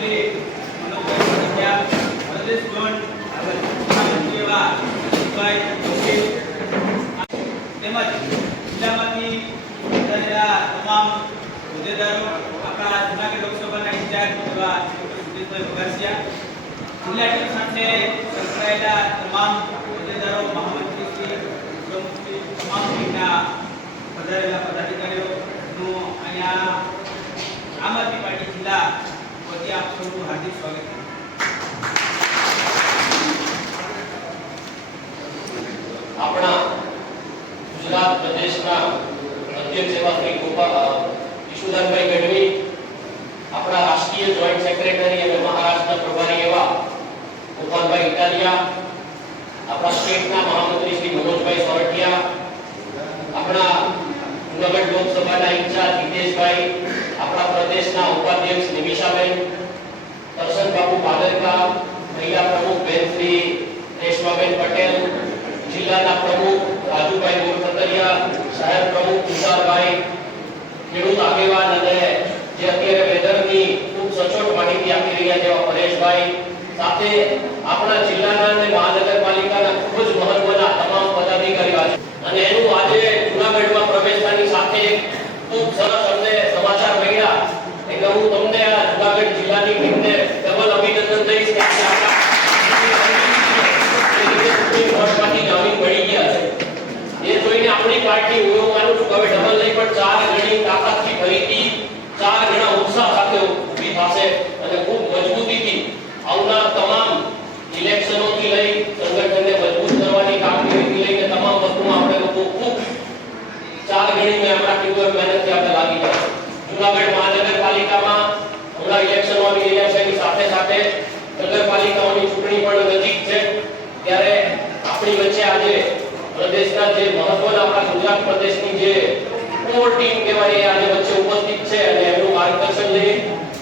મહામંત્રી મનોજભાઈ પટેલ, પ્રદેશ ગણ મહામંત્રી એવા ભાઈ તેમજ જિલ્લામાંથી પધારેલા તમામ હોદ્દેદારો, આપણા જૂનાગઢ લોકસભાના ઇન્ચાર્જ એવા સુરેશભાઈ બગાસિયા, જિલ્લા ટીમ સાથે સંકળાયેલા તમામ હોદ્દેદારો, મહામંત્રીશ્રી, પ્રમુખશ્રી, તમામ ટીમના પધારેલા પદાધિકારીઓનું અહીંયા આમ આદમી પાર્ટી જિલ્લા વતી આપ સૌનું હાર્દિક સ્વાગત છે. આપણા ગુજરાત પ્રદેશના અધ્યક્ષ એવા શ્રી ઈશુદાનભાઈ ગઢવી, આપણા રાષ્ટ્રીય જોઈન્ટ સેક્રેટરી અને મહારાષ્ટ્રના પ્રભારી એવા ગોપાલભાઈ ઇટાલિયા, આપણા સ્ટેટના મહામંત્રી શ્રી મનોજભાઈ સોરઠિયા, આપણા જૂનાગઢ લોકસભાના ઇન્ચાર્જ હિતેશભાઈ, આપણા પ્રદેશના ઉપાધ્યક્ષ નિમિષાબેન, કરશનબાબુ પાલરકા, મહિલા પ્રમુખ બેન શ્રી રેશમાબેન પટેલ, જિલ્લાના પ્રમુખ રાજુભાઈ મોરખતરિયા, શહેર પ્રમુખ તુષારભાઈ, ખેડૂત આગેવાન અને જે અત્યારે વેધરની ખૂબ સચોટ માહિતી આપી રહ્યા છે પરેશભાઈ, સાથે આપણા જિલ્લાના અને મહાનગરપાલિકાના ખૂબ જ મહત્વના તમામ પદાધિકારીઓ અને એનું આજે જૂનાગઢમાં પ્રવેશતાની સાથે ખૂબ સરસ અમને સમાચાર મળ્યા એટલે હું તમને આ જૂનાગઢ જિલ્લાની ટીમને ડબલ અભિનંદન દઈશ કે આપણા આપણી પાર્ટી હું માનું છું કે હવે ડબલ નહીં પણ 4 ગણી તાકાતથી ફરીથી 4 ગણા ઉત્સાહ સાથે ઊભી થશે અને ખૂબ મજબૂતીથી આવનાર તમામ ઇલેક્શનોથી લઈ સંગઠનને મજબૂત કરવાની કામગીરીથી લઈને તમામ વસ્તુમાં આપણે લોકો ખૂબ 4 ગણી મેં આપણા ટીમવર્ક મહેનતથી આપણે લાગી ગયા. જૂનાગઢ મહાનગરપાલિકામાં હમણાં ઇલેક્શનો આવી રહ્યા છે, એની સાથે સાથે નગરપાલિકાઓની ચૂંટણી પણ નજીક છે, ત્યારે આપણી વચ્ચે આજે પ્રદેશના જે મહત્વના આપણા ગુજરાત પ્રદેશની જે કોર ટીમ કહેવાય એ આજે વચ્ચે ઉપસ્થિત છે અને એમનું માર્ગદર્શન લઈ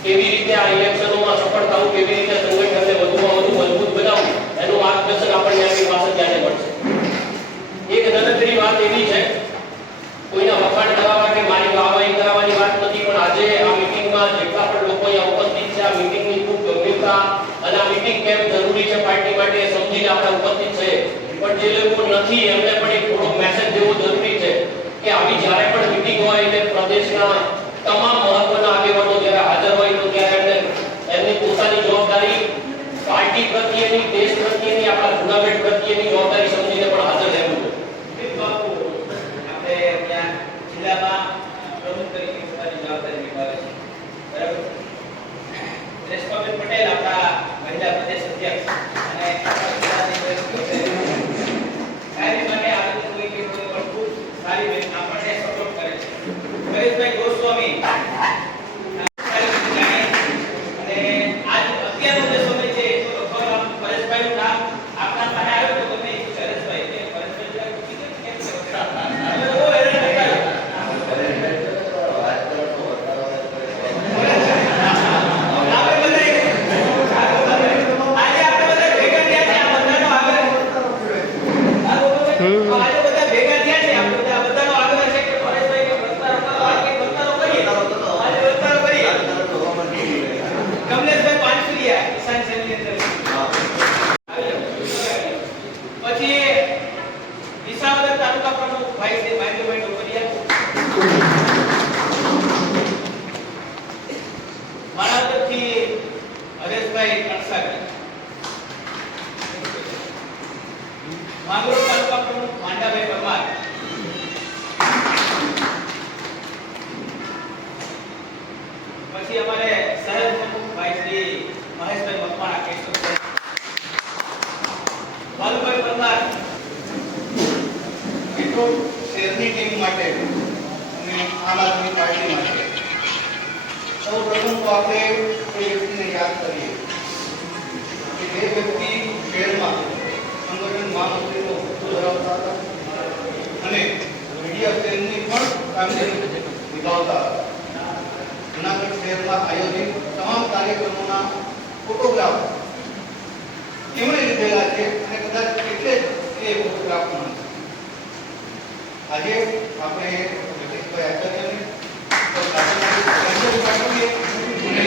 કેવી રીતે આ ઇલેક્શનોમાં સફળ થવું, કેવી રીતે સંગઠનને વધુમાં વધુ મજબૂત બનાવવું એનું માર્ગદર્શન આપણને આપણી પાસે ત્યારે મળશે. એક નાનકડી વાત એવી છે, કોઈના વખાણ કરાવવા કે મારી વાહવાહી કરાવવાની વાત નથી, પણ આજે આ મીટિંગમાં જેટલા પણ લોકો અહીંયા ઉપસ્થિત છે, આ મીટિંગની ખૂબ ગંભીરતા અને આ મીટિંગ કેમ જરૂરી છે પાર્ટી માટે સમજીને આપણે ઉપસ્થિત છે. પણ જે લોકો નથી એમને પણ એક થોડો મેસેજ દેવો જરૂરી છે કે આવી જ્યારે પણ મીટિંગ હોય એટલે પ્રદેશના તમામ મહત્વના આગેવાનો જ્યારે હાજર હોય તો ત્યારે એમની પોતાની જવાબદારી પાર્ટી પ્રત્યેની, દેશ પ્રત્યેની, આપણા જૂનાગઢ પ્રત્યેની જવાબદારી સમજીને પણ હાજર રહેવું જોઈએ. આપણે ત્યાં જિલ્લામાં પ્રમુખ તરીકે પોતાની જવાબદારી નિભાવે છે, બરાબર. રેશમાબેન પટેલ આપણા મહિલા પ્રદેશ અધ્યક્ષ અને સારી બેન આપણને સપોર્ટ કરે છે. પરેશભાઈ ગોસ્વામી અને આજ અત્યારનો જે સમય છે તો લગભગ પરેશભાઈનું નામ આપણા પાસે આવ્યું તો તમે પરેશભાઈ કે પરેશભાઈ જરા પૂછી દે કેમ છે ઓ એરે નકાયો માંગરોળ તાલુકા પ્રમુખ માંડાભાઈ પરમાર, પછી અમારે શહેર પ્રમુખ ભાઈ શ્રી મહેશભાઈ મકવાણા કેશોદ, વાલુભાઈ પરમાર મિત્રો શહેરની ટીમ માટે અને આમ આદમી પાર્ટી માટે સૌ પ્રથમ તો આપણે કોઈ વ્યક્તિને યાદ કરીએ કે જે વ્યક્તિ શહેરમાં સંગઠન મહામંત્રીનો હોદ્દો ધરાવતા હતા અને મીડિયા સેલની પણ કામગીરી નિભાવતા હતા. જૂનાગઢ શહેરમાં આયોજિત તમામ કાર્યક્રમોના ફોટોગ્રાફ એમણે લીધેલા છે અને કદાચ એટલે જ એ ફોટોગ્રાફ પણ આજે આપણે જગદીશભાઈ આચાર્યને પાઠવીએ અને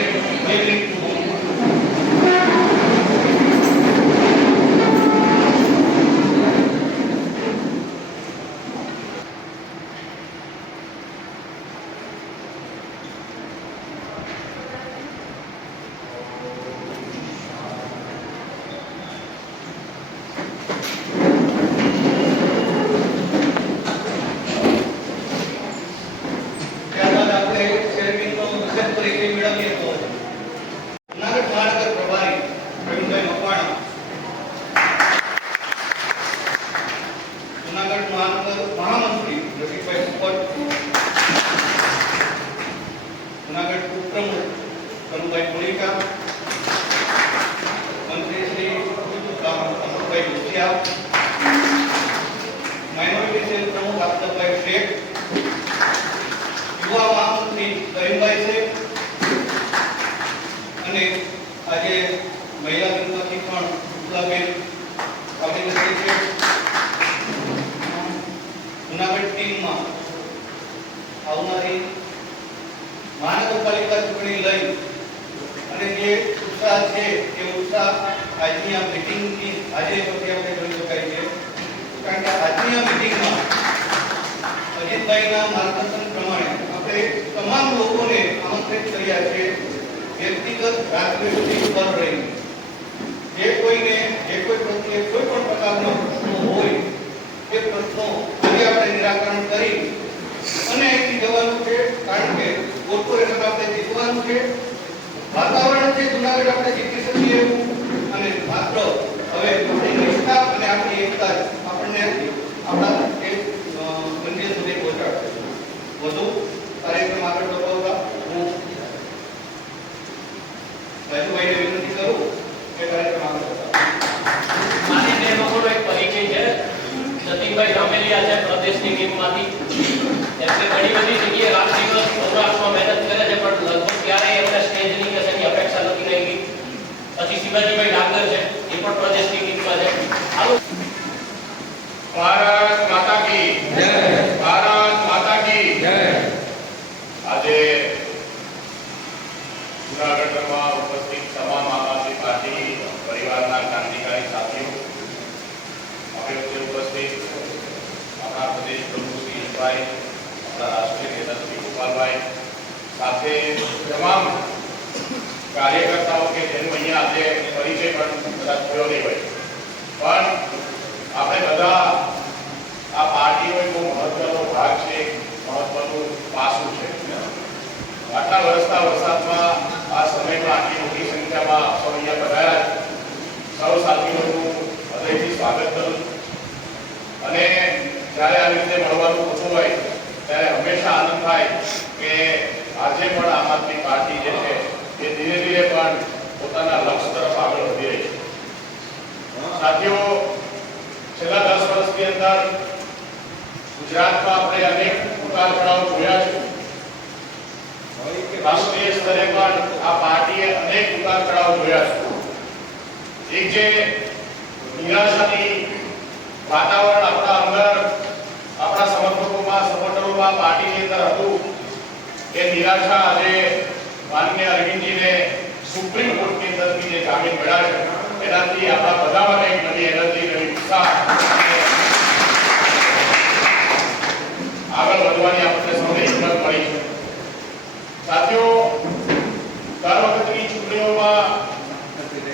કસિયા, માઇનોરિટી સેલ પ્રમુખ અફસરભાઈ શેખ, યુવા મહામંત્રી કરીમભાઈ શેખ અને આજે મહિલા વિંગમાંથી પણ ઉલાબેન અભિનંદન છે. જુનાગઢ ટીમમાં આવનારી મહાનગરપાલિકા ચૂંટણી લઈ અને જે ઉત્સાહ છે એ ઉત્સાહ આજની આ મીટિંગની આજે પછી આપણે જોઈ શકાય છે. કારણ કે આજની આ મીટિંગમાં અજીતભાઈના માર્ગદર્શન પ્રમાણે આપણે તમામ લોકોને આમંત્રિત કર્યા છે વ્યક્તિગત રાજનીતિ પર રહીને જે કોઈ પ્રત્યે કોઈ પણ પ્રકારનો પ્રશ્નો હોય એ પ્રશ્નો આજે આપણે નિરાકરણ કરી અને અહીંથી જવાનું છે. કારણ કે કોર્પોરેશન આપણે જીતવાનું છે. વાતાવરણ છે જુનાગઢ આપણે જીતી શકીએ અને માત્ર હવે આપણી નિષ્ઠા અને આપણી એકતા આપણને આપણા એ મંજિલ સુધી પહોંચાડશે. વધુ કાર્યક્રમ આગળ વધારવા હું રાજુભાઈને વિનંતી કરું કે કાર્યક્રમ આગળ વધારવા. માનીને એ લોકોનો એક પરિચય છે. જતીનભાઈ રામેલિયા છે પ્રદેશની ટીમમાંથી. એમને ઘણી બધી જગ્યાએ રાત દિવસ સૌરાષ્ટ્રમાં મહેનત કરે છે, પણ લગભગ ક્યારેય એમને સ્ટેજની કે તેની અપેક્ષા નથી રહી. પછી શિવાજીભાઈ ડાંગર છે, એ પણ પ્રદેશની ટીમમાં છે. હાલો. ભારત માતા કી જય. ભારત માતા કી જય. આજે જૂનાગઢમાં ઉપસ્થિત તમામ આમ આદમી પાર્ટી પરિવારના ક્રાંતિકારી સાથીઓ, આપણી વચ્ચે ઉપસ્થિત આપણા પ્રદેશ પ્રમુખ શ્રી ઈશભાઈ, આપણા રાષ્ટ્રીય નેતા શ્રી ગોપાલભાઈ, સાથે તમામ કાર્યકર્તાઓ કે જેનો અહીંયા આજે પરિચય પણ કદાચ થયો નહીં હોય, પણ આપણે બધા આ પાર્ટીનો એક બહુ મહત્વનો ભાગ છે, મહત્વનું પાસું છે. આટલા વર્ષના વરસાદમાં આ સમયમાં આટલી મોટી સંખ્યામાં સૌ અહીંયા પધાર્યા છે. સૌ સાથીઓનું હૃદયથી સ્વાગત કરું છું. અને જ્યારે આવી રીતે મળવાનું થતું હોય ત્યારે હંમેશા આનંદ થાય કે આજે પણ આમ આદમી પાર્ટી જે છે એ ધીરે ધીરે પણ પોતાના લક્ષ્ય તરફ આગળ વધી રહી છે. સાથીઓ, છેલ્લા 10 વર્ષની અંદર ગુજરાતમાં આપણે અનેક ઉતાર ચઢાવ જોયા છે. રાષ્ટ્રીય સ્તરે પણ આ પાર્ટીએ અનેક ઉતાર ચઢાવ જોયા છે. એક જે નિરાશાની વાતાવરણ આપણા અંદર, આપણા સમર્થકોમાં, સપોર્ટરોમાં પાર્ટીની અંદર હતું, એ નિરાશા આજે માનનીય અરવિંદજીને સુપ્રીમ કોર્ટની અંદરથી જે જામીન મળ્યા છે એનાથી આપણા બધા માટે એક નવી એનર્જી, નવી ઉત્સાહ આગળ વધવાની આપણને સૌને હિંમત મળી છે. સાથીઓ, દર વખતની ચૂંટણીઓમાં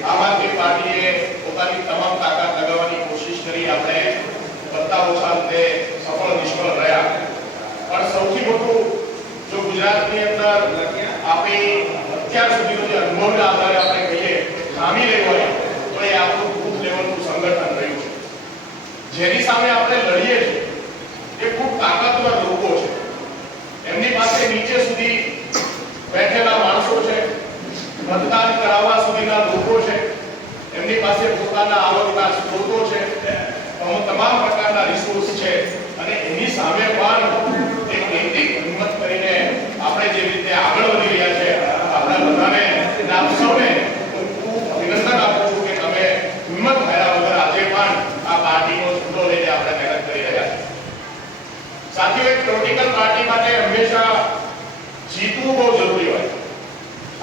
આમ આદમી પાર્ટીએ પોતાની તમામ તાકાત લગાવવાની કોશિશ કરી. આપણે કરતા ઓછા અંતે સફળ નિષ્ફળ રહ્યા. પણ સૌથી મોટું જો ગુજરાતની અંદર આપણી અત્યાર સુધીનો જે અનુભવના આધારે આપણે કહીએ ખામી રહી હોય તો એ આપણું બૂથ લેવલનું સંગઠન રહ્યું છે. જેની સામે આપણે લડીએ છીએ એ ખૂબ તાકાતવર લોકો છે. એમની પાસે નીચે સુધી બેઠેલા માણસો છે, મતદાન કરાવવા સુધીના લોકો છે, એમની પાસે પોતાના આવકના સ્ત્રોતો છે, તમામ પ્રકારના રિસોર્સ છે. અને એની સામે પણ એક નૈતિક હિંમત કરીને આપણે જે રીતે આગળ વધી રહ્યા છે, આપણા બધાને અને આપ સૌને હું ખૂબ અભિનંદન આપું છું કે તમે હિંમત હાર્યા વગર આજે પણ આ પાર્ટીનો ઝંડો લઈને આપણે મહેનત કરી રહ્યા છીએ. સાથીઓ, એક પોલિટિકલ પાર્ટી માટે હંમેશા જીતવું બહુ જરૂરી હોય.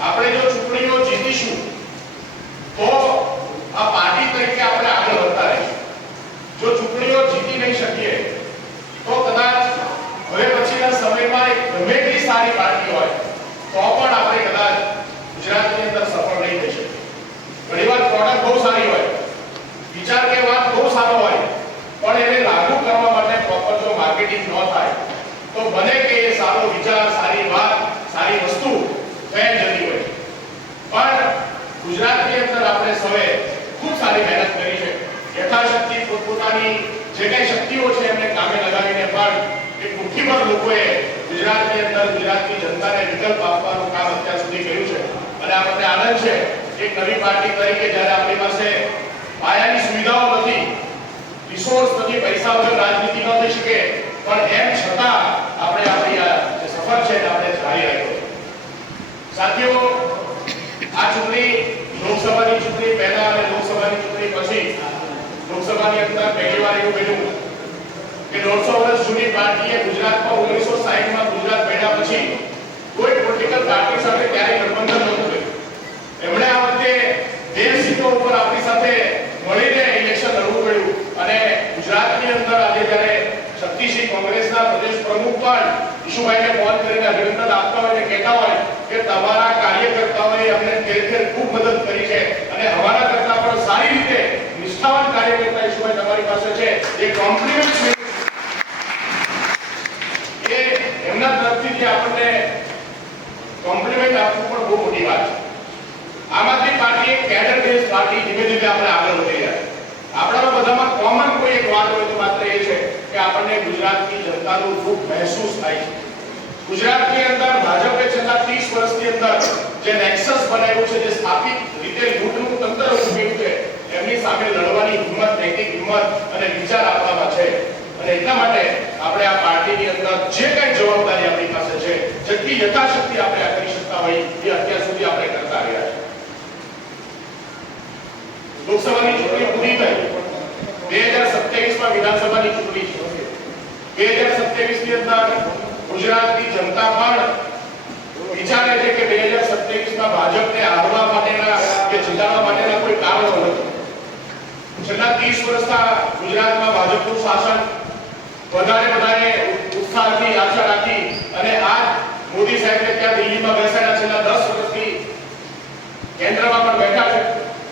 આપણે જો ચૂંટણીઓ જીતીશું તો આ પાર્ટી તરીકે આપણે આગળ વધતા રહીશું. જો ચૂંટણીઓ જીતી નહીં શકીએ તો કદાચ હવે પછીના સમયમાં એક ગમે તેટલી સારી પાર્ટી હોય તો પણ આપણે કદાચ ગુજરાતની અંદર સફળ નહીં થઈ શકીએ. ઘણીવાર પ્રોડક્ટ બહુ સારી હોય, વિચાર કે વાત બહુ સારો હોય, પણ એને લાગુ કરવા માટે પ્રોપર જો માર્કેટિંગ ન થાય તો બને કે એ સારો વિચાર, સારી વાત, સારી વસ્તુ થઈ જતી હોય. પણ ગુજરાતની અંદર આપણે સૌએ ખૂબ સારી મહેનત કરી છે. યથાશક્તિ પોતપોતાની જે કઈ શક્તિઓ છે એમને કામે લગાવીને પણ એક મુઠ્ઠીભર લોકોએ ગુજરાતની અંદર ગુજરાતની જનતાને વિકલ્પ આપવાનું કામ અત્યાર સુધી કર્યું છે. અને આપણને આનંદ છે એક નવી પાર્ટી તરીકે જ્યારે આપણી પાસે પાયાની સુવિધાઓ નથી પૈસા વગર રાજનીતિ ન થઈ શકે, પણ એમ છતાં આપણે આપણી આ જે સફર છે એને આપણે જારી રાખ્યો છે. સાથીઓ, આ ચૂંટણી લોકસભાની ચૂંટણી પહેલા અને લોકસભાની ચૂંટણી પછી લોકસભાની અંદર પહેલી વાર એવું બન્યું કે 150 વર્ષ જૂની પાર્ટીએ ગુજરાતમાં 1960માં ગુજરાત બન્યા પછી કોઈ પોલિટિકલ પાર્ટી સાથે ક્યારેય ગઠબંધન નહોતું કર્યું. એમણે આ વખતે 2 સીટો ઉપર આપણી સાથે મળીને ઇલેક્શન લડવું પડ્યું અને ગુજરાતની અંદર આજે જ્યારે શક્તિસિંહ કોંગ્રેસના પ્રદેશ પ્રમુખ પણ ઈશુભાઈને ફોન કરીને અભિનંદન આપતા હોય અને કહેતા હોય કે તમારા કાર્યકર્તાઓએ અમને ઘેર ખૂબ મદદ કરી છે અને અમારા કરતા પણ સારી રીતે નિષ્ઠાવાન કાર્યકર્તા ઈશુભાઈ તમારી પાસે છે, એ કોમ્પ્લિમેન્ટ છે. એ એમના તરફથી જે આપણને કોમ્પ્લિમેન્ટ આપવું પણ બહુ મોટી વાત છે. આમ આદમી પાર્ટી એક કેડર બેઝ પાર્ટી ધીમે ધીમે આપણે આગળ વધી રહ્યા છે. આપણામાં બધામાં કોમન કોઈ એક વાત હોય તો માત્ર એ છે કે આપણને ગુજરાતની જનતાનું દુઃખ મહેસૂસ થાય છે. ગુજરાતની અંદર ભાજપે છેલ્લા 30 વર્ષની અંદર જે નેક્સસ બનાવ્યું છે, જે સ્થાપિત રીતે લૂંટનું તંત્ર ઉભું છે, એમની સામે લડવાની હિંમત, નૈતિક હિંમત અને વિચાર આપવામાં છે. અને એટલા માટે આપણે આ પાર્ટીની અંદર જે કઈ જવાબદારી આપણી પાસે છે, જેટલી યથાશક્તિ આપણે આ કરી શકતા હોય એ અત્યાર સુધી આપણે કરતા રહ્યા છે. લોકસભાની ચૂંટણી પૂરી થઈ, 2027માં વિધાનસભાની ચૂંટણી છે. 2027 ની અંદર ગુજરાતની જનતા પણ વિચારે છે કે 2027માં ભાજપને હારવા માટેના કે જીતવા માટેના કોઈ કારણો નથી. છેલ્લા 30 વર્ષના ગુજરાતમાં ભાજપનું શાસન વધારે ઉત્સાહથી આશા રાખી અને આજ મોદી સાહેબને ત્યાં દિલ્હીમાં બેસાડ્યા, છેલ્લા 10 વર્ષથી કેન્દ્રમાં પણ બેઠા છે,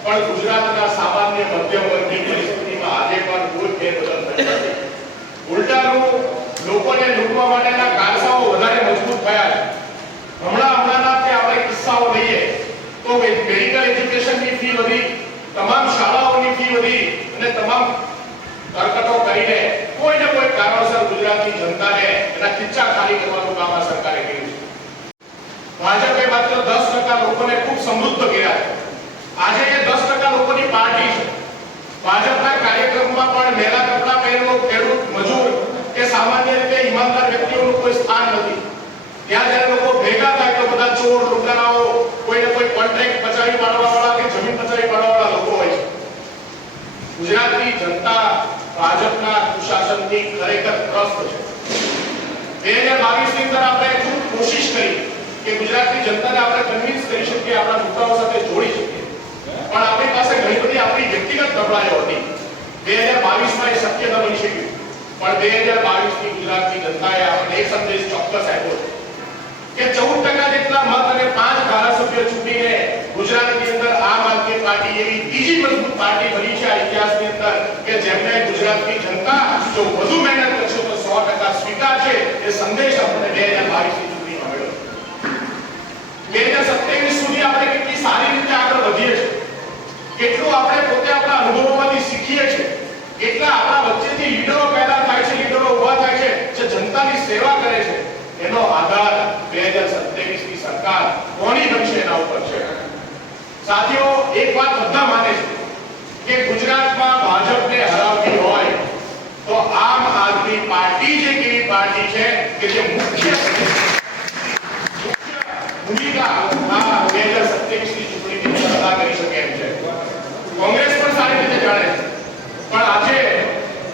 પણ ગુજરાતના સામાન્ય મધ્યમ વર્ગની પરિસ્થિતિમાં આજે પણ કોઈ ફેરબદલ થયો નથી. ઉલટાનું લોકોને લૂંટવા માટેના કારસાઓ વધારે મજબૂત થયા છે. હમણાંના કે આપણે કિસ્સાઓ લઈએ તો મેડિકલ એજ્યુકેશનની ફી વધી, તમામ શાળાઓની ફી વધી અને તમામ તરકટો કરીને કોઈને કોઈ કારણોસર ગુજરાતની જનતાને એના ખીચ્ચા ખાલી કરવાનું કામ આ સરકારે કર્યું છે. ભાજપે માત્ર 10% લોકોને ખૂબ સમૃદ્ધ કર્યા છે. આજે એ 10% લોકોની પાર્ટી છે. ભાજપના કાર્યક્રમમાં પણ મેલા કપડા પહેરેલો ખેડૂત, મજૂર કે સામાન્ય રીતે ઈમાનદાર વ્યક્તિઓનું કોઈ સ્થાન નથી. ત્યાં જ્યારે લોકો ભેગા થાય તો બધા ચોર, લૂંટારાઓ, કોઈને કોઈ કોન્ટ્રાક્ટ બચાવી પાડવાવાળા કે જમીન બચાવી પાડવાવાળા લોકો હોય છે. ગુજરાતની જનતા ભાજપના કુશાસનથી ખરેખર ત્રસ્ત છે. 2022ની અંદર આપણે ખૂબ કોશિશ કરી કે ગુજરાતની જનતાને આપણે કન્વિન્સ કરી શકીએ, આપણા મુદ્દાઓ સાથે જોડી શકીએ, પણ આપણી પાસે ઘણી બધી આપણી વ્યક્તિગત નબળાઈઓ હતી. 2022માં એ શક્ય ન બની શક્યું, પણ 2022ની ગુજરાતની જનતાએ આપણને એક સંદેશ ચોક્કસ આપ્યો છે કે 14% જેટલા મત અને 5 ધારાસભ્ય ચૂંટીને ગુજરાતની અંદર આમ આદમી પાર્ટી એવી બીજી મજબૂત પાર્ટી બની છે આ ઇતિહાસની અંદર કે જેમને ગુજરાતની જનતા જો વધુ મહેનત કરશે તો 100% સ્વીકારશે. એ સંદેશ આપણને 2022ની ચૂંટણીમાં મળ્યો. 2027 સુધી આપણે કેટલી સારી રીતે આગળ વધીએ છીએ, કેટલું આપણે પોતે આપણા અનુભવોમાંથી શીખીએ છીએ, કેટલા આપણા વચ્ચેથી લીડરો પેદા થાય છે, લીડરો ઊભા થાય છે જે જનતાની સેવા કરે છે, એનો આધાર 2027ની સરકાર કોની બનશે એના ઉપર છે. સાથીઓ, એક વાત બધા માને છે કે ગુજરાતમાં ભાજપને હરાવવી હોય તો આમ આદમી પાર્ટી જે કેવી પાર્ટી છે કે જે મુખ્ય ભૂમિકા આ 2027ની ચૂંટણીની અંદર અદા કરી શકે એમ છે. કોંગ્રેસ પણ સારી રીતે જાણે છે, પણ આજે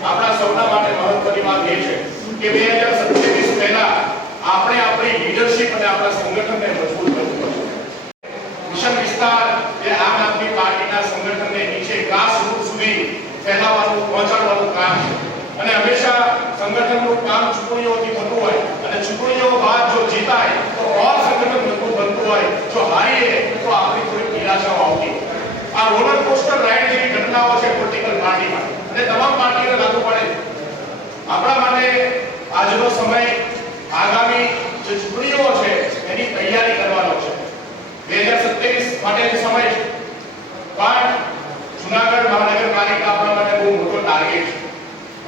આપણા સૌના માટે મહત્વની વાત એ છે કે 2027 પહેલા આપણે આપણી લીડરશિપ અને આપણા સંગઠનને મજબૂત કરવું પડશે. મિશન વિસ્તાર એ આમ આદમી પાર્ટીના સંગઠનને નીચે ગ્રાસ રૂટ સુધી ફેલાવવાનું, પહોંચાડવાનું કામ છે અને હંમેશા સંગઠનનું કામ ચૂંટણીઓથી થતું હોય અને ચૂંટણીઓ બાદ જો જીતાય તો ઓર સંગઠન મજબૂત બનતું હોય, જો હારીએ તો આપણી થોડી નિરાશાઓ આવતી હોય. આ રોલર કોસ્ટર રાઇડ જેવી ઘટનાઓ છે પોલિટિકલ પાર્ટીમાં અને તમામ પાર્ટીઓને લાગુ પડે છે. આપણા માટે આજનો સમય આગામી જે ચૂંટણીઓ છે એની તૈયારી કરવાનો છે. 2027 માટેનો સમય છે, પણ જૂનાગઢ મહાનગરપાલિકા આપણા માટે બહુ મોટો ટાર્ગેટ છે.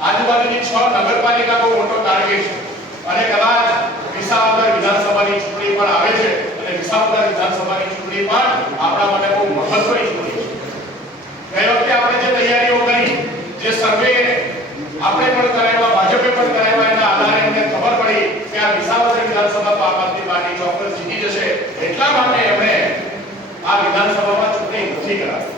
આજુબાજુની 6 નગરપાલિકા બહુ મોટો ટાર્ગેટ છે અને કદાચ વિસાવદર વિધાનસભાની ચૂંટણી પણ આવે છે અને વિસાવદર વિધાનસભાની ચૂંટણી પણ આપણા માટે બહુ મહત્વની ચૂંટણી છે. ગઈ વખતે આપણે જે તૈયારીઓ કરી, જે સર્વે આપણે તરફ આમ આદમી પાર્ટી ચોક્કસ જીતી જશે, એટલા માટે એમણે આ વિધાનસભામાં ચૂંટણી નથી કરાવી.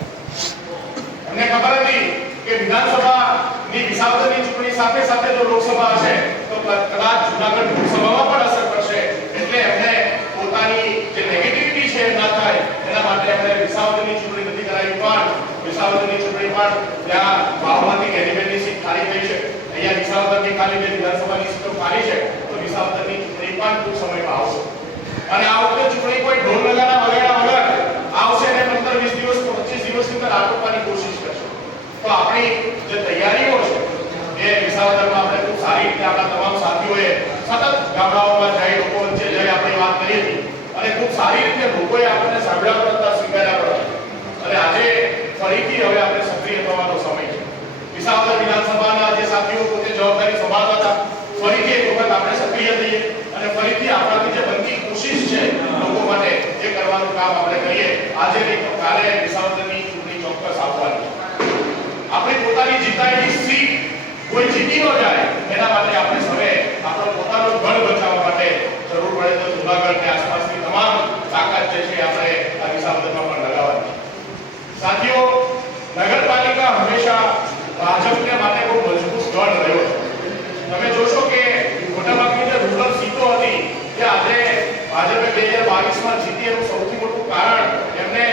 એમને ખબર હતી કે વિધાનસભાની વિસાવદરની ચૂંટણી સાથે સાથે જો લોકસભા હશે તો કદાચ જૂનાગઢ લોકસભામાં પણ અસર કરશે, એટલે એમને પોતાની જે નેગેટિવિટી છે ના થાય એના માટે એમણે વિસાવદરની ચૂંટણી નથી કરાવી. પણ વિસાવદરની ચૂંટણી પણ ત્યાં વાવમાંથી કેન્ડિડેટની સીટ ખાલી થઈ છે, અહીંયા વિસાવદરની ખાલી બે વિધાનસભાની સીટો ખાલી છે, તો વિસાવદરની ચૂંટણી પણ ટૂંક સમયમાં આવશે. અને આ વખતે ચૂંટણી કોઈ ઢોલ નગારા વગાડ્યા વગર આવશે અને 15-20 દિવસ 25 દિવસની અંદર આપવાની કોશિશ કરશે. તો આપણી જે તૈયારીઓ છે એ વિસાવદરમાં આપણે ખૂબ સારી રીતે આપણા તમામ સાથીઓએ સતત ગામડાઓમાં જઈ લોકો વચ્ચે જઈ આપણી વાત કરી હતી અને ખૂબ સારી રીતે લોકોએ આપણને સાંભળ્યા પણ હતા, સ્વીકાર્યા પણ હતા. અને આજે ફરીથી હવે આપણે સક્રિય થવાનો સમય છે. વિસાવદર વિધાનસભાના જે સાથીઓ પોતે જવાબદારી સંભાળતા હતા, ફરીથી એક વખત આપણે સક્રિય થઈએ અને ફરીથી આપણાથી જે બનતી કોશિશ છે લોકો માટે એ કરવાનું કામ આપણે કરીએ. આજે નહીં તો કાલે વિસાવદરની ચૂંટણી ચોક્કસ આવવાની છે. આપણી પોતાની જીતાયેલી સીટ કોઈ જીતી ન જાય એના માટે આપણે સૌએ આપણો પોતાનો ગઢ બચાવવા માટે જરૂર પડે તો જૂનાગઢની આસપાસની તમામ તાકાત જે છે આપણે આ વિસાવદરમાં પણ લગાવવાની છે. સાથીઓ, નગરપાલિકા હંમેશા ભાજપને માટે બહુ મજબૂત ગઢ રહ્યો છે. તમે જોશો કે મોટાભાગની જે રૂરલ સીટો હતી તે આજે ભાજપે 2022માં જીતી એનું સૌથી મોટું કારણ એમને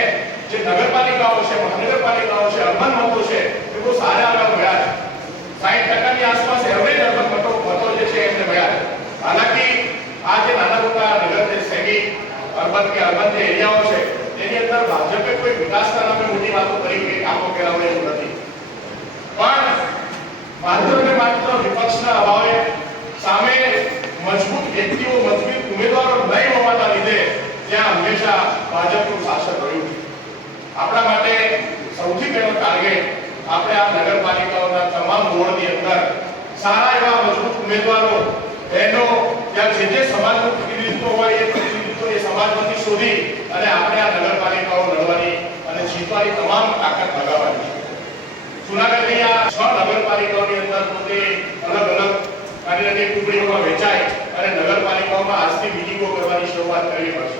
જે નગરપાલિકાઓ છે, મહાનગરપાલિકાઓ છે, અર્બન મતો છે એ બહુ સારા એવા મળ્યા છે. 60% ની આસપાસ એવરેજ અર્બન મતો જે છે એમને મળ્યા છે. હાલાકી આ જે નાના મોટા નગર જે સેમી અર્બન કે અર્બન જે એરિયાઓ છે એની અંદર ભાજપે કોઈ વિકાસના નામે મોટી વાતો કરી કે કામો કર્યા હોય એવું નથી. પણ માત્ર ને માત્ર વિપક્ષના અભાવે સામે મજબૂત વ્યક્તિઓ, મજબૂત ઉમેદવારો નહીં હોવાના લીધે ત્યાં હંમેશા ભાજપનું શાસન રહ્યું છે. આપણા માટે સૌથી પહેલો ટાર્ગેટ આપણે આ નગરપાલિકાઓના તમામ વોર્ડની અંદર સારા એવા મજબૂત ઉમેદવારો, બહેનો, ત્યાં જે સમાજનું પ્રતિનિધિત્વ હોય એ પ્રતિનિધિત્વ એ સમાજમાંથી શોધી અને આપણે આ નગરપાલિકાઓ લડવાની અને જીતવાની તમામ તાકાત લગાવવાની છે. જૂનાગઢની આ 6 નગરપાલિકાઓની અંદર પોતે અલગ અલગ નાની ટુકડીઓમાં વહેંચાય અને નગરપાલિકાઓમાં આજથી મિટિંગો કરવાની શરૂઆત કરવી પડશે.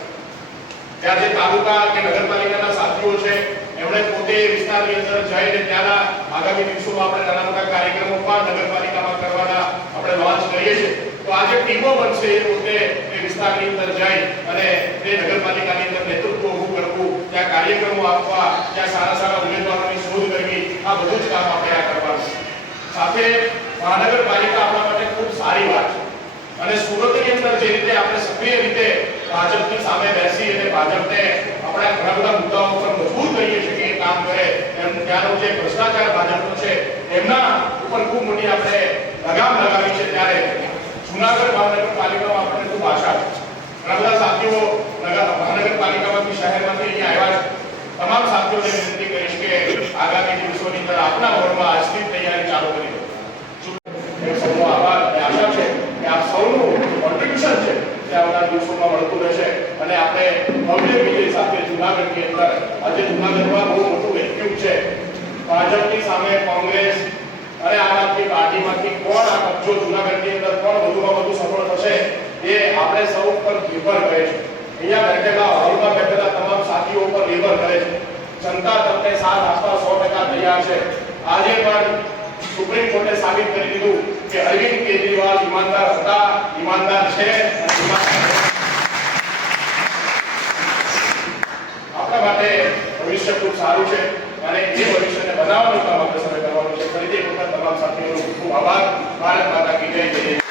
ત્યાં જે તાલુકા કે નગરપાલિકાના સાથીઓ છે એમણે પોતે વિસ્તારની અંદર જઈને ત્યાંના આગામી દિવસોમાં આપણે નાના મોટા કાર્યક્રમો પણ નગરપાલિકામાં કરવાના આપણે લોન્ચ કરીએ છીએ. તો આ જે ટીમો બનશે એ પોતે એ વિસ્તારની અંદર જઈ અને તે નગરપાલિકાની અંદર નેતૃત્વ ઊભું કરવું, ત્યાં કાર્યક્રમો આપવા, ત્યાં સારા સારા ઉમેદવારોની શોધ કરવી, આ બધું જ કામ આપણે આ કરવાનું. સાથે મહાનગરપાલિકા આપણા માટે ખૂબ સારી વાત છે અને સુરતની અંદર જે રીતે આપણે સક્રિય રીતે ભાજપની સામે બેસી અને ભાજપને આપણે ઘણા બધા મુદ્દાઓ પર મજબૂત કરીએ છીએ કે કામ કરે, એમ ત્યાંનો જે ભ્રષ્ટાચાર ભાજપનો છે એમના ઉપર ખૂબ મોટી આપણે લગામ લગાવી છે. ત્યારે જૂનાગઢ મહાનગરપાલિકામાં આપણને ખૂબ આશા છે. ઘણા બધા સાથીઓ મહાનગરપાલિકામાંથી શહેરમાંથી અહીંયા આવ્યા છે. તમામ સાથીઓને વિનંતી કરીશ કે આગામી દિવસોની અંદર આપના વોર્ડમાં આજથી તૈયારી ચાલુ કરી દો. સૌનો આભાર અને આશા છે કે આપ સૌનું કોન્ટ્રીબ્યુશન છે તે આવનારા દિવસોમાં મળતું રહેશે અને આપણે ભવ્ય વિજય સાથે જૂનાગઢની અંદર આજે જૂનાગઢમાં બહુ મોટું વેક્યુમ છે. ભાજપની સામે કોંગ્રેસ અને આમ આદમી પાર્ટીમાંથી કોણ આ કબજો જૂનાગઢની અંદર કોણ વધુમાં વધુ સફળ થશે એ આપણે સૌ પર નિર્ભર કરે છે. અહીંયા બેઠેલા હોલમાં બેઠેલા તમામ સાથીઓ પર નિર્ભર કરે છે. જનતા તમને સાથ આપવા 100% તૈયાર છે. આજે પણ સુપ્રીમ કોર્ટે સાબિત કરી દીધું કે અરવિંદ કેજરીવાલ ઈમાનદાર હતા, ઈમાનદાર છે. આપણા માટે ભવિષ્ય ખૂબ સારું છે અને એ ભવિષ્યને બનાવવાનું કામ આપણે સૌએ કરવાનું છે. ફરીથી એક વખત તમામ સાથીઓનો ખૂબ આભાર. ભારત માતા કી જય.